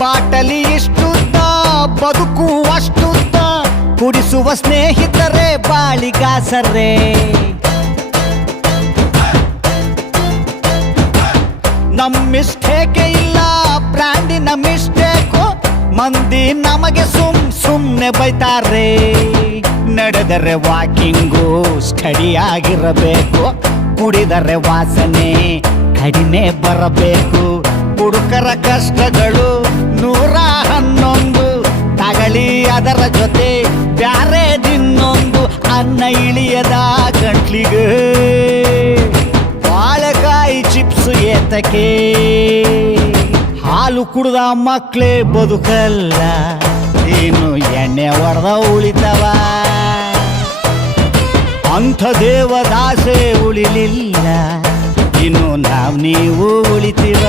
ಬಾಟಲಿ ಇಷ್ಟುದ್ದ ಬದುಕು ಅಷ್ಟುದ್ದ ಕುಡಿಸುವ ಸ್ನೇಹಿತರೇ ಬಾಳಿಗಾಸರೇ ನಮ್ ಮಿಸ್ಟೇಕೆ ಇಲ್ಲ ಬ್ರ್ಯಾಂಡಿನ ಮಿಸ್ಟೇಕು ಮಂದಿ ನಮಗೆ ಸುಮ್ನೆ ಬೈತಾರೆ ನಡೆದರೆ ವಾಕಿಂಗು ಸ್ಟಡಿ ಆಗಿರಬೇಕು ಕುಡಿದರೆ ವಾಸನೆ ಕಡಿಮೆ ಬರಬೇಕು ಹುಡುಕರ ಕಷ್ಟಗಳು 111 ತಗಳಿ ಅದರ ಜೊತೆ ಬ್ಯಾರೆ ದಿನ್ನೊಂದು ಅನ್ನ ಇಳಿಯದ ಗಂಟ್ಲಿಗೆ ಬಾಳೆಕಾಯಿ ಚಿಪ್ಸ್ ಏತಕ್ಕೆ ಹಾಲು ಕುಡ್ದ ಮಕ್ಕಳೇ ಬದುಕಲ್ಲ ಇನ್ನು ಎಣ್ಣೆ ಹೊಡೆದ ಉಳಿತವ ಅಂಥ ದೇವದಾಸೆ ಉಳಿಲಿಲ್ಲ ಇನ್ನು ನೀವು ಉಳಿತೀವ